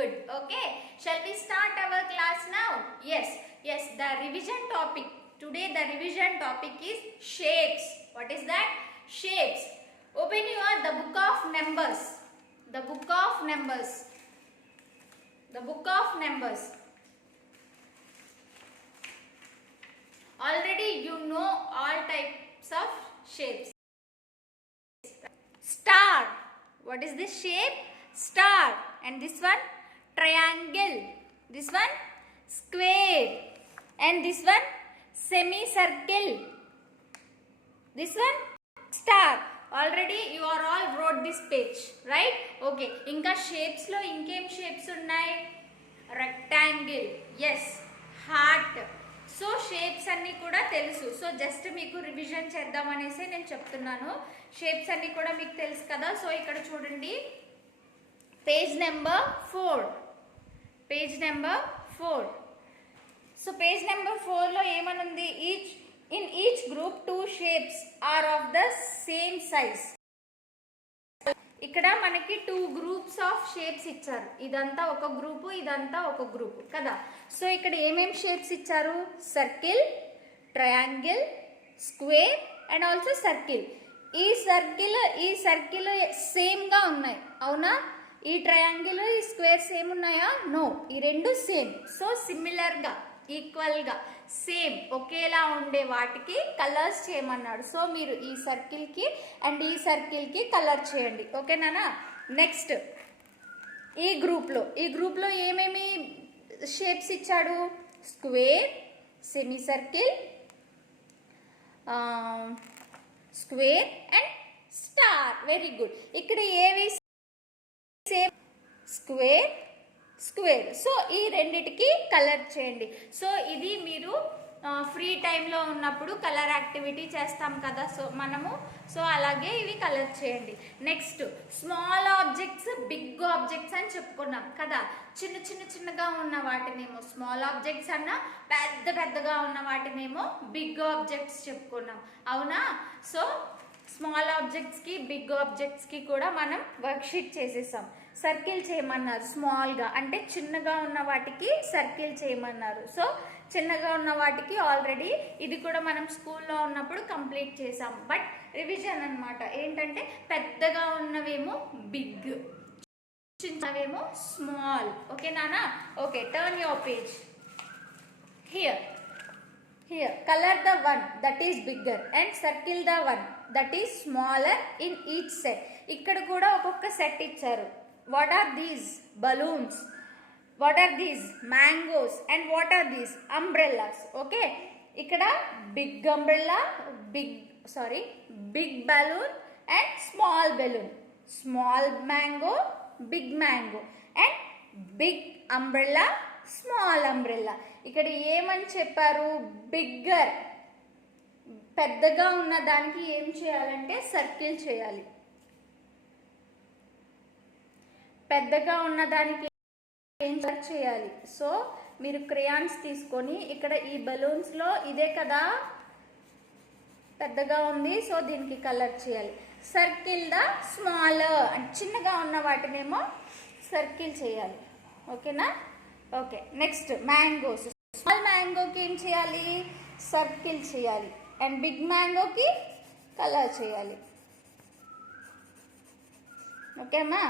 good. Okay, shall we start our class now? Yes, the revision topic. Today the revision topic is shapes. What is that? Shapes. Open the book of numbers. The book of numbers. The book of numbers. Already you know all types of shapes. Star. What is this shape? Star. And this one triangle. This one square. And this one semicircle. This one star. Already you are all wrote this page, right? Okay. Inka shapes lo inkem shapes unnai? Rectangle. Yes. Heart. So shapes అన్నీ కూడా తెలుసు. So just మీకు revision చేద్దామనేసి నేను చెప్తున్నాను. Shapes అన్నీ కూడా మీకు తెలుసు కదా. సో ఇక్కడ చూడండి, page number 4. Page number 4. So page number 4లో ఏమనుంది? Each group 2 shapes are of the same size. ఇక్కడ మనకి 2 గ్రూప్స్ ఆఫ్ షేప్స్ ఇచ్చారు. ఇదంతా ఒక గ్రూపు, ఇదంతా ఒక గ్రూపు కదా. సో ఇక్కడ ఏమేం షేప్స్ ఇచ్చారు? Circle, triangle, square and also circle. ఈ సర్కిల్ సేమ్ గా ఉన్నాయి, అవునా? ఈ ట్రయాంగిల్, ఈ స్క్వేర్ సేమ్ ఉన్నాయా? నో, ఈ రెండు సేమ్. సో సిమిలర్ గా, ఈక్వల్ గా, సేమ్ ఒకేలా ఉండే వాటికి కలర్స్ చేయమన్నాడు. సో మీరు ఈ సర్కిల్ కి అండ్ ఈ సర్కిల్ కి కలర్ చేయండి, ఓకేనా? నెక్స్ట్ ఈ గ్రూప్లో ఏమేమి షేప్స్ ఇచ్చాడు? Square, semi circle, square and star. Very good. ఇక్కడ ఏవి సేమ్? స్క్వేర్. సో ఈ రెండిటికి కలర్ చేయండి. సో ఇది మీరు ఫ్రీ టైంలో ఉన్నప్పుడు కలర్ యాక్టివిటీ చేస్తాం కదా సో మనము. సో అలాగే ఇవి కలర్ చేయండి. Next small objects, big objects అని చెప్పుకున్నాం కదా. చిన్నగా ఉన్న వాటినేమో స్మాల్ ఆబ్జెక్ట్స్ అన్నా, పెద్దగా ఉన్న వాటినేమో బిగ్ ఆబ్జెక్ట్స్ చెప్పుకున్నాం, అవునా? సో స్మాల్ ఆబ్జెక్ట్స్కి, బిగ్ ఆబ్జెక్ట్స్కి కూడా మనం వర్క్షీట్ చేసేసాం. సర్కిల్ చేయమన్నారు స్మాల్గా, అంటే చిన్నగా ఉన్న వాటికి సర్కిల్ చేయమన్నారు. సో చిన్నగా ఉన్న వాటికి ఆల్రెడీ ఇది కూడా మనం స్కూల్లో ఉన్నప్పుడు కంప్లీట్ చేసాం. బట్ రివిజన్ అన్నమాట. ఏంటంటే పెద్దగా ఉన్నవేమో బిగ్, చిన్నవేమో స్మాల్. ఓకే నానా? Okay, turn your page. Here color the one that is bigger and circle the one that is smaller in each set. ఇక్కడ కూడా ఒక్కొక్క సెట్ ఇచ్చారు. What are these? Balloons. What are these? Mangoes. And what are these? Umbrellas. Okay. ఇక్కడ big umbrella, big balloon and small balloon. Small mango, big mango and big umbrella, small umbrella. ఇక్కడ ఏమని చెప్పారు? Bigger, పెద్దగా ఉన్న దానికి ఏం చేయాలంటే circle చేయాలి. పెద్దగా ఉన్న దానికి ఏం చేయాలి? సో మీరు క్రేయాన్స్ తీసుకొని ఇక్కడ ఈ బలూన్స్లో ఇదే కదా పెద్దగా ఉంది, సో దీనికి కలర్ చేయాలి. సర్కిల్ ద స్మాలర్, చిన్నగా ఉన్న వాటినేమో సర్కిల్ చేయాలి, ఓకేనా? ఓకే. Next mangoes. స్మాల్ మ్యాంగోకి ఏం చేయాలి? సర్కిల్ చేయాలి. అండ్ బిగ్ మ్యాంగోకి కలర్ చేయాలి, ఓకేనా?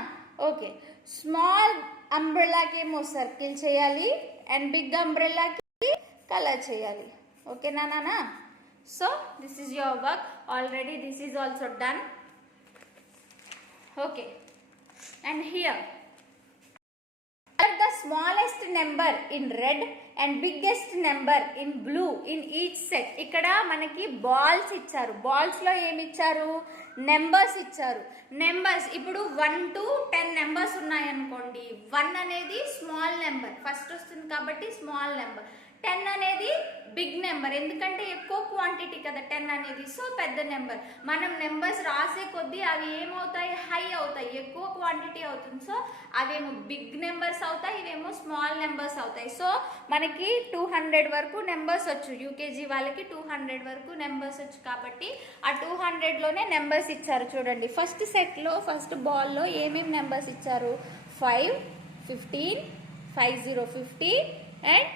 ఓకే. స్మాల్ అంబ్రెల్లాకి ఏమో సర్కిల్ చేయాలి అండ్ బిగ్ అంబ్రెల్లాకి కలర్ చేయాలి, ఓకేనా నానా? So this is your work. Already this is also done. Okay. And here the smallest number in red and biggest number in blue in each set. ఇక్కడ మనకి balls ఇచ్చారు. Balls లో ఏమి ఇచ్చారు? Numbers ఇచ్చారు. నెంబర్స్ ఇప్పుడు 1 to 10 నెంబర్స్ ఉన్నాయనుకోండి. 1 అనేది స్మాల్ నెంబర్, ఫస్ట్ వస్తుంది కాబట్టి స్మాల్ నెంబర్. 10 అనేది బిగ్ నెంబర్, ఎందుకంటే ఎక్కువ క్వాంటిటీ కదా 10 అనేది. సో పెద్ద నెంబర్. మనం నెంబర్స్ రాసే కొద్దీ అవి ఏమవుతాయి? హై అవుతాయి, ఎక్కువ క్వాంటిటీ అవుతుంది. సో అవేమో బిగ్ నెంబర్స్ అవుతాయి, ఇవేమో స్మాల్ నెంబర్స్ అవుతాయి. సో మనకి 200 వరకు నెంబర్స్ వచ్చు. యూకేజీ వాళ్ళకి 200 వరకు నెంబర్స్ వచ్చు కాబట్టి ఆ 200లోనే నెంబర్స్ ఇచ్చారు. చూడండి, ఫస్ట్ సెట్లో, ఫస్ట్ బాల్లో ఏమేమి నెంబర్స్ ఇచ్చారు? 5, 15, 50, 50 అండ్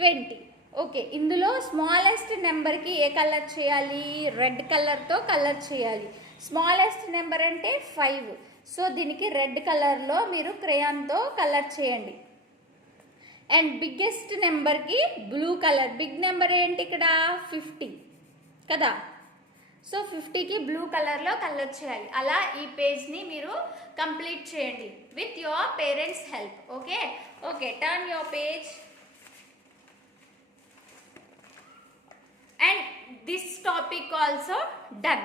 20. ఓకే, ఇందులో స్మాలెస్ట్ నెంబర్కి ఏ కలర్ చేయాలి? రెడ్ కలర్తో కలర్ చేయాలి. స్మాలెస్ట్ నెంబర్ అంటే 5. సో దీనికి రెడ్ కలర్లో మీరు క్రేయాన్తో కలర్ చేయండి. అండ్ బిగ్గెస్ట్ నెంబర్కి బ్లూ కలర్. బిగ్ నెంబర్ ఏంటి ఇక్కడ? 50 కదా. సో 50కి బ్లూ కలర్లో కలర్ చేయాలి. అలా ఈ పేజ్ని మీరు కంప్లీట్ చేయండి with your parents help. Okay okay, turn your page. And this topic also done.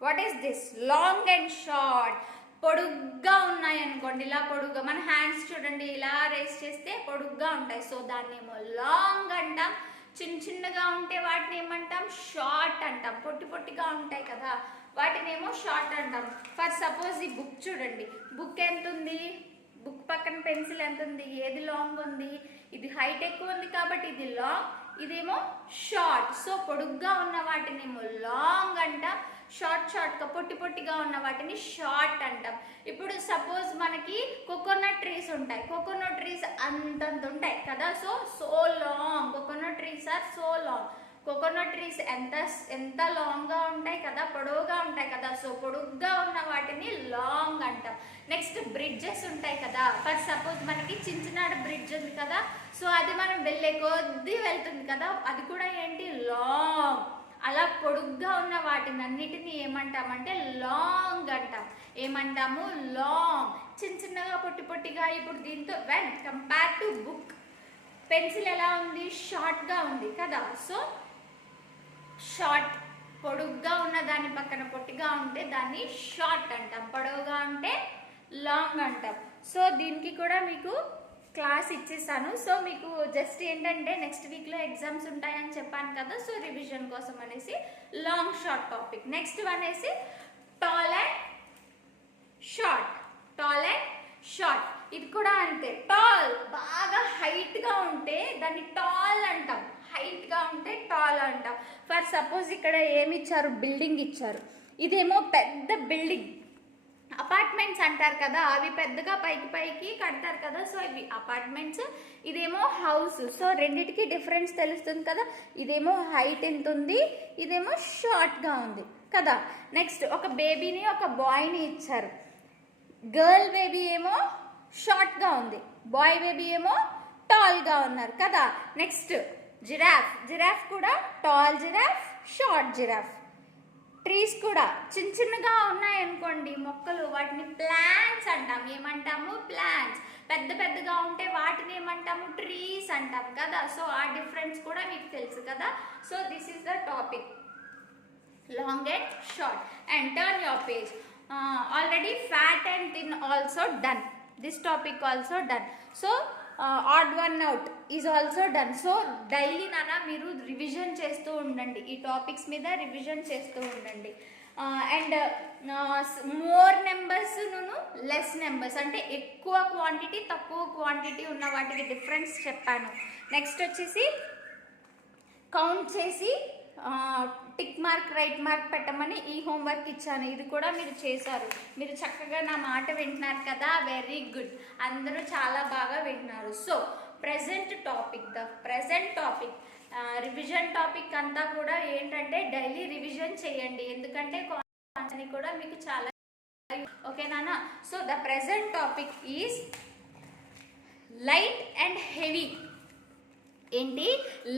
What is this? Long and short. పొడుగ్గా ఉన్నాయి అనుకోండి, ఇలా పొడుగ్గా మన హ్యాండ్స్ చూడండి, ఇలా రేస్ చేస్తే పొడుగ్గా ఉంటాయి. సో దాన్ని ఏమో లాంగ్ అంటాం. చిన్న చిన్నగా ఉంటే వాటిని ఏమంటాం? షార్ట్ అంటాం. పొట్టి పొట్టిగా ఉంటాయి కదా, వాటినేమో షార్ట్ అంటాం. ఫర్ సపోజ్ ఈ బుక్ చూడండి, బుక్ ఎంత ఉంది? బుక్ పక్కన పెన్సిల్ ఎంత ఉంది? ఏది లాంగ్ ఉంది? ఇది హైట్ ఎక్కువ ఉంది కాబట్టి ఇది లాంగ్, ఇదేమో షార్ట్. సో పొడుగ్గా ఉన్న వాటినేమో లాంగ్ అంటాం, షార్ట్గా పొట్టి పొట్టిగా ఉన్న వాటిని షార్ట్ అంటాం. ఇప్పుడు సపోజ్ మనకి కోకోనట్ ట్రీస్ ఉంటాయి. కోకోనట్ ట్రీస్ అంతంత ఉంటాయి కదా. So long. Coconut trees are so long. Coconut trees ఎంత లాంగ్గా ఉంటాయి కదా, పొడవుగా ఉంటాయి కదా. సో పొడుగ్గా ఉన్న వాటిని లాంగ్ అంటాం. నెక్స్ట్ బ్రిడ్జెస్ ఉంటాయి కదా. ఫర్ సపోజ్ మనకి చించినాడు బ్రిడ్జ్ ఉంది కదా. సో అది మనం వెళ్ళే కొద్దీ వెళ్తుంది కదా, అది కూడా ఏంటి? లాంగ్. అలా పొడుగ్గా ఉన్న వాటిని అన్నిటిని ఏమంటామంటే లాంగ్ అంటాం. ఏమంటాము? లాంగ్. చిన్నగా పొట్టి పొట్టిగా. ఇప్పుడు దీంతో when compare to book, pencil ఎలా ఉంది? షార్ట్గా ఉంది కదా. So short. పొడుగ్గా ఉన్న దాని పక్కన పొట్టిగా ఉంటే దాన్ని షార్ట్ అంటాం. పొడవుగా ఉంటే లాంగ్ అంటాం. సో దీనికి కూడా మీకు క్లాస్ ఇచ్చేసాను. సో మీకు జస్ట్ ఏంటంటే నెక్స్ట్ వీక్లో ఎగ్జామ్స్ ఉంటాయని చెప్పాను కదా. సో రివిజన్ కోసం అనేసి long short topic. Next one అనేసి tall and short. Tall and short ఇది కూడా అంతే. టాల్ బాగా హైట్గా ఉంటే దాన్ని టాల్ అంటాం. హైట్గా ఉంటే టాల్ అంటాం. ఫర్ సపోజ్ ఇక్కడ ఏమి ఇచ్చారు? బిల్డింగ్ ఇచ్చారు. ఇదేమో పెద్ద బిల్డింగ్, అపార్ట్మెంట్స్ అంటారు కదా, అవి పెద్దగా పైకి కడతారు కదా. సో ఇవి అపార్ట్మెంట్స్, ఇదేమో హౌస్. సో రెండిటికి డిఫరెన్స్ తెలుస్తుంది కదా. ఇదేమో హైట్ ఎంత ఉంది, ఇదేమో షార్ట్గా ఉంది కదా. నెక్స్ట్ ఒక బేబీని ఒక బాయ్ని ఇచ్చారు. గర్ల్ బేబీ ఏమో షార్ట్గా ఉంది, బాయ్ బేబీ ఏమో టాల్గా ఉన్నారు కదా. Next giraffe. జిరాఫ్ కూడా tall giraffe, short giraffe. Trees కూడా చిన్నగా ఉన్నాయనుకోండి మొక్కలు, వాటిని ప్లాంట్స్ అంటాం. ఏమంటాము? ప్లాంట్స్. పెద్దగా ఉంటే వాటిని ఏమంటాము? ట్రీస్ అంటాం కదా. సో ఆ డిఫరెన్స్ కూడా మీకు తెలుసు కదా. So this is the topic, long and short. And turn your page. Already fat and thin also done. This topic also done. So odd one out is also done. So daily నాన్న మీరు revision చేస్తూ ఉండండి, ఈ topics మీద revision చేస్తూ ఉండండి. And more numbers less numbers అంటే ఎక్కువ క్వాంటిటీ తక్కువ క్వాంటిటీ ఉన్న వాటికి డిఫరెన్స్ చెప్పాను. నెక్స్ట్ వచ్చేసి కౌంట్ చేసి టిక్ మార్క్ రైట్ మార్క్ పెట్టమని ఈ హోంవర్క్ ఇచ్చాను. ఇది కూడా మీరు చేశారు. మీరు చక్కగా నా మాట వింటున్నారు కదా. వెరీ గుడ్, అందరూ చాలా బాగా వింటున్నారు. So present topic revision topic అంతా కూడా ఏంటంటే డైలీ రివిజన్ చేయండి, ఎందుకంటే కూడా మీకు చాలా ఓకేనా. So the present topic is light and heavy. ఏంటి?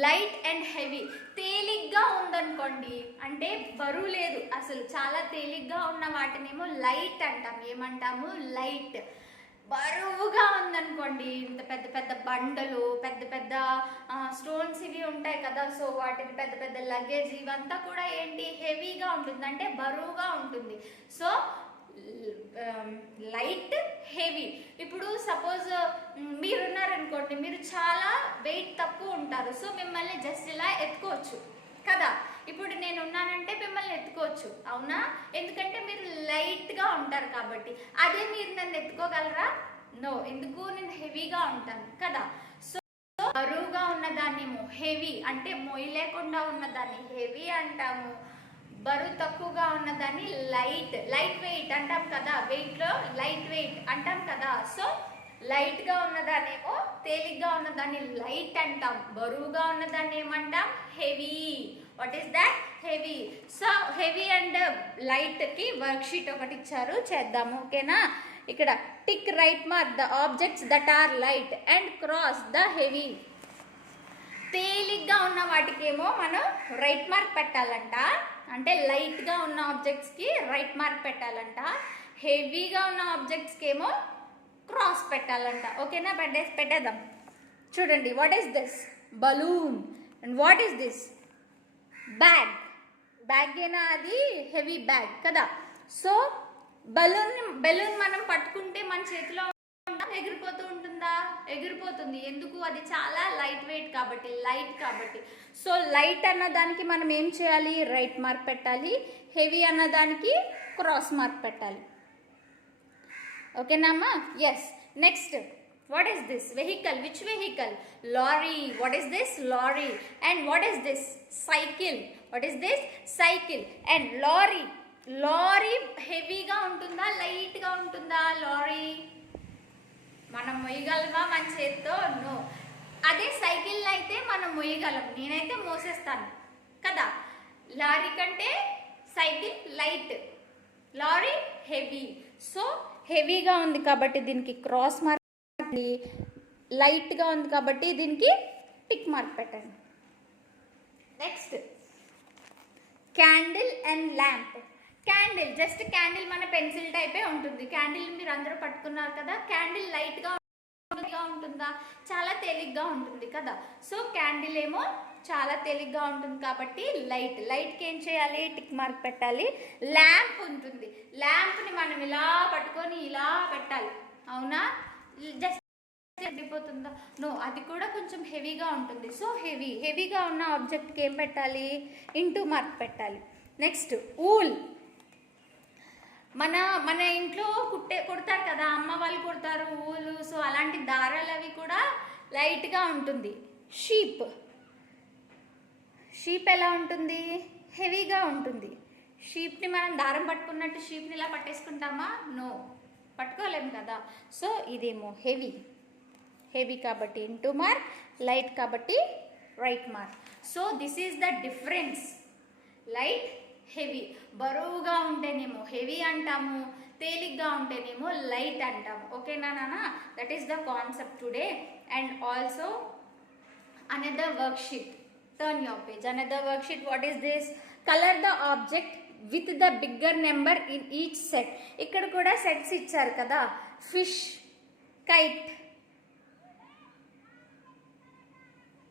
Light and heavy. తేలిగ్గా ఉందనుకోండి అంటే బరువు లేదు అసలు, చాలా తేలిగ్గా ఉన్న వాటినేమో లైట్ అంటాం. ఏమంటాము? లైట్. బరువుగా ఉందనుకోండి, ఇంత పెద్ద బండలు, పెద్ద స్టోన్స్ ఇవి ఉంటాయి కదా. సో వాటిని పెద్ద లగేజ్ ఇవంతా కూడా ఏంటి? హెవీగా ఉంటుంది, అంటే బరువుగా ఉంటుంది. So light, heavy. ఇప్పుడు సపోజ్ మీరున్నారనుకోండి, మీరు చాలా వెయిట్ తక్కువ ఉంటారు. సో మిమ్మల్ని జస్ట్ ఇలా ఎత్తుకోవచ్చు కదా. ఇప్పుడు నేను ఉన్నానంటే మిమ్మల్ని ఎత్తుకోవచ్చు, అవునా? ఎందుకంటే మీరు లైట్గా ఉంటారు కాబట్టి. అదే మీరు నన్ను ఎత్తుకోగలరా? నో. ఎందుకు? నేను హెవీగా ఉంటాను కదా. సో బరువుగా ఉన్నదాన్నేమో హెవీ అంటే మొయ్యి లేకుండా ఉన్నదాన్ని హెవీ అంటాము. బరువు తక్కువగా ఉన్నదాన్ని లైట్ వెయిట్ అంటాం కదా, వెయిట్లో లైట్ వెయిట్ అంటాం కదా. సో లైట్గా ఉన్నదాన్నేమో తేలిగ్గా ఉన్నదాన్ని లైట్ అంటాం, బరువుగా ఉన్నదాన్ని ఏమంటాం heavy. What is that? Heavy. So heavy and లైట్కి వర్క్ షీట్ ఒకటి ఇచ్చారు, చేద్దాము ఓకేనా. ఇక్కడ tick right mark the objects that are light and cross the heavy. తేలిగ్గా ఉన్న వాటికేమో మనం రైట్ మార్క్ పెట్టాలంట, అంటే లైట్గా ఉన్న ఆబ్జెక్ట్స్కి రైట్ మార్క్ పెట్టాలంట. హెవీగా ఉన్న ఆబ్జెక్ట్స్కి ఏమో క్రాస్ పెట్టాలంట ఓకేనా. పెట్టేద్దాం. చూడండి, what is this? Balloon. And what is this? Bag ఏనా? అది హెవీ బ్యాగ్ కదా. సో బెలూన్ మనం పట్టుకుంటే మన చేతిలో ఎగిరిపోతూ ఉంటుందా? ఎగిరిపోతుంది. ఎందుకు? అది చాలా లైట్ వెయిట్ కాబట్టి, లైట్ కాబట్టి. సో లైట్ అన్నదానికి మనం ఏం చేయాలి? రైట్ మార్క్ పెట్టాలి. హెవీ అన్నదానికి క్రాస్ మార్క్ పెట్టాలి ఓకేనా అమ్మా. Yes. Next, what is this? Vehicle. Which vehicle? Lorry. What is this? Lorry. And what is this? Cycle. What is this? Cycle. And lorry హెవీగా ఉంటుందా లైట్గా ఉంటుందా? లారీ మనం మొయ్యగలమా మన చేత్తో? నో. అదే సైకిల్ అయితే మనం మొయ్యగలం, నేనైతే మోసేస్తాను కదా. లారీ కంటే cycle light, lorry heavy. So హెవీగా ఉంది కాబట్టి దీనికి క్రాస్ మార్క్, లైట్గా ఉంది కాబట్టి దీనికి టిక్ మార్క్ పెట్టండి. Next, candle and lamp. Candle, just candle మన పెన్సిల్ టైపే ఉంటుంది. క్యాండిల్ మీరు అందరూ పట్టుకున్నారు కదా. క్యాండిల్ లైట్గా ఉంటుందా? చాలా తేలిగ్గా ఉంటుంది కదా. సో క్యాండిల్ ఏమో చాలా తేలిగ్గా ఉంటుంది కాబట్టి లైట్కి ఏం చేయాలి? టిక్ మార్క్ పెట్టాలి. ల్యాంప్ ఉంటుంది, ల్యాంప్ని మనం ఇలా పట్టుకొని ఇలా పెట్టాలి, అవునా? జస్ట్ వెళ్ళిపోతుందా? నో, అది కూడా కొంచెం హెవీగా ఉంటుంది. సో హెవీగా ఉన్న ఆబ్జెక్ట్కి ఏం పెట్టాలి? ఇంటూ మార్క్ పెట్టాలి. Next, wool. మన ఇంట్లో కుడతారు కదా, అమ్మ వాళ్ళు కుడతారు ఊలు. సో అలాంటి దారాలు అవి కూడా లైట్గా ఉంటుంది. షీప్ ఎలా ఉంటుంది? హెవీగా ఉంటుంది. షీప్ని మనం దారం పట్టుకున్నట్టు షీప్ని ఇలా పట్టేసుకుంటామా? నో, పట్టుకోలేము కదా. సో ఇదేమో హెవీ కాబట్టి ఇంటూ మార్క్, లైట్ కాబట్టి right mark. So this is the difference. Light, heavy. బరువుగా ఉంటేనేమో హెవీ అంటాము, తేలిగ్గా ఉంటేనేమో లైట్ అంటాము ఓకేనా నాన్న. That is the concept today. And also another worksheet. Turn your page. Another worksheet. What is this? Color the object with the bigger number in each set. ఇక్కడ కూడా సెట్స్ ఇచ్చారు కదా. Fish, kite,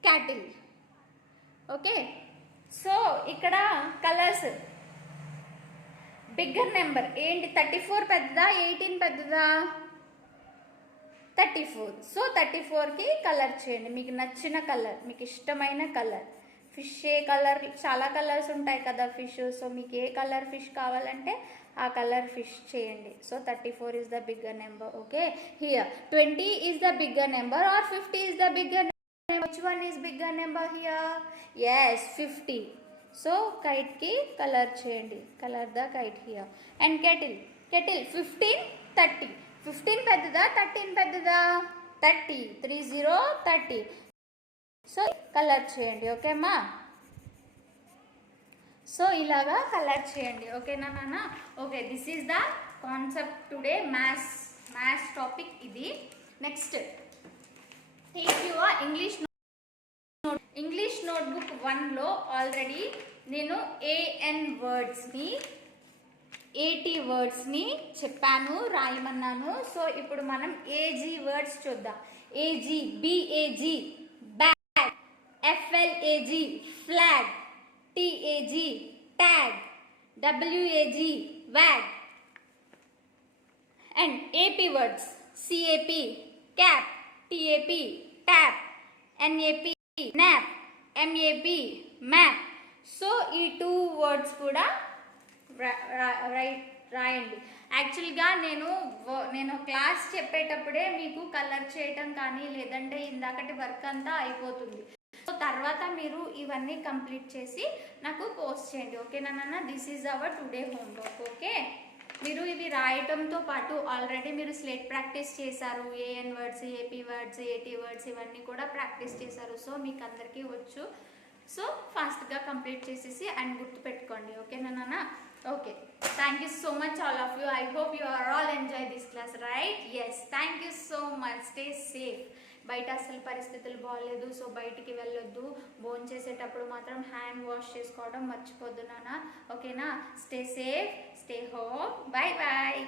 cattle. Okay. So ఇక్కడ colours bigger number ఏంటి? 34 పెద్దదా, 18 పెద్దదా? 34. So 34కి colour చేయండి, మీకు నచ్చిన కలర్, మీకు ఇష్టమైన కలర్. ఫిష్ ఏ కలర్? చాలా కలర్స్ ఉంటాయి కదా ఫిష్. సో మీకు ఏ కలర్ ఫిష్ కావాలంటే ఆ కలర్ ఫిష్ చేయండి. So 34 is the bigger number. Okay, here 20 is the bigger number or 50 is the bigger number. Which one is bigger number here? Yes, 50. So kite ki color చేయండి, color the kite here. And kettle 15, 30. 15 పెద్దదా, 13 పెద్దదా? 30. 30. So colour చేయండి ఓకేమ్మా. So ఇలాగా colour చేయండి ఓకేనా నాన్న. Okay, this is the concept today. Maths topic ఇది. Next, take your English notebook 1లో ఆల్రెడీ నేను ఏఎన్ వర్డ్స్ని, 80 వర్డ్స్ని చెప్పాను, రాయమన్నాను. సో ఇప్పుడు మనం ఏజీ వర్డ్స్ చూద్దాం. AG, BAG bag, FLAG flag, TAG tag, WAG wag. And AP words CAP cap, TAP tap, NAP nap, MAP map. So ఈ 2 వర్డ్స్ కూడా రాయండి. యాక్చువల్గా నేను క్లాస్ చెప్పేటప్పుడే మీకు కలర్ చేయటం కానీ లేదంటే ఇందాకటి వర్క్ అంతా అయిపోతుంది. సో తర్వాత మీరు ఇవన్నీ కంప్లీట్ చేసి నాకు పోస్ట్ చేయండి, ఓకేనా నాన్న. This is our today homework. Okay, మీరు ఇవి రాయటంతో పాటు ఆల్రెడీ మీరు స్లేట్ ప్రాక్టీస్ చేశారు, ఏఎన్ వర్డ్స్, ఏపీ వర్డ్స్, ఏటీ వర్డ్స్ ఇవన్నీ కూడా ప్రాక్టీస్ చేశారు. సో మీకు అందరికీ వచ్చు. సో ఫాస్ట్గా కంప్లీట్ చేసేసి అండ్ గుర్తుపెట్టుకోండి, ఓకేనా నాన్న. Okay, thank you so much all of you. I hope you are all enjoy this class, right? Yes, thank you so much. Stay safe. బయట అసలు పరిస్థితులు బాగాలేదు, సో బయటికి వెళ్ళొద్దు. భోజనం చేసేటప్పుడు మాత్రం హ్యాండ్ వాష్ చేసుకోవడం మర్చిపోద్దు నాన్న, ఓకేనా. Stay safe, stay home. Bye bye.